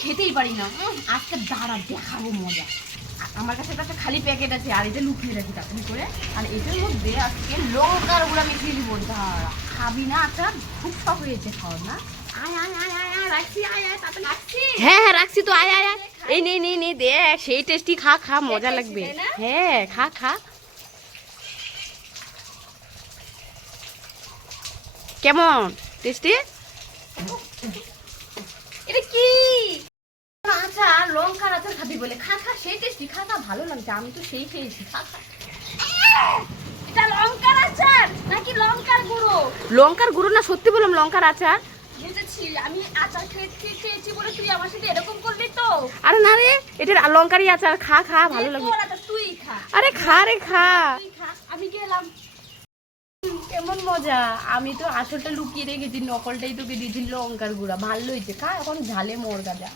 খেতেই পারি না। আজকে দাঁড়া দেখাবো মজা। আমার কাছে একটা খালি প্যাকেট আছে, আর এটা লুকিয়ে রাখি তাড়াতাড়ি করে। আর এটার মধ্যে আজকে লঙ্কার গুঁড়া মিশিয়ে দিব। দাঁড়া, খাবি না? আচ্ছা, খুব শখ হয়েছে খাওয়ার না? আয় আয় আয় আয় আয়, রাখছি, আয় আয় তাড়াতাড়ি রাখছি। হ্যাঁ হ্যাঁ রাখছি তো, আয় আয় আয়। এই নে নে নে দেখ, সেই টেস্টি। খা খা, মজা লাগবে। হ্যাঁ খা খা। কেমন টেস্টি? এটা কি আচার? লঙ্কার আচার খাবি বলে? খা খা, সেই টেস্টি। খা খা, ভালো লাগছে। আমি তো সেই খেয়েছি। খা খা। এটা লঙ্কার আচার নাকি লঙ্কার গুঁড়ো? লঙ্কার গুঁড়ো না, সত্যি বললাম লঙ্কার আচার। বুঝেছি, আমি আচার খেয়েছি বলে তুই আমার সাথে এরকম করলি তো? আরে না রে, এটা লঙ্কারই আচার। খা খা, ভালো লাগবে। তুই খা। আরে খা রে খা। তুই খা, আমি গেলাম। কেমন মজা! আমি তো আসলটা লুকিয়ে রেখেছি, নকলটাই তোকে দিয়েছি লঙ্কার গুঁড়া। ভালো হয়েছে, খা এখন ঝালে মোর গাজা।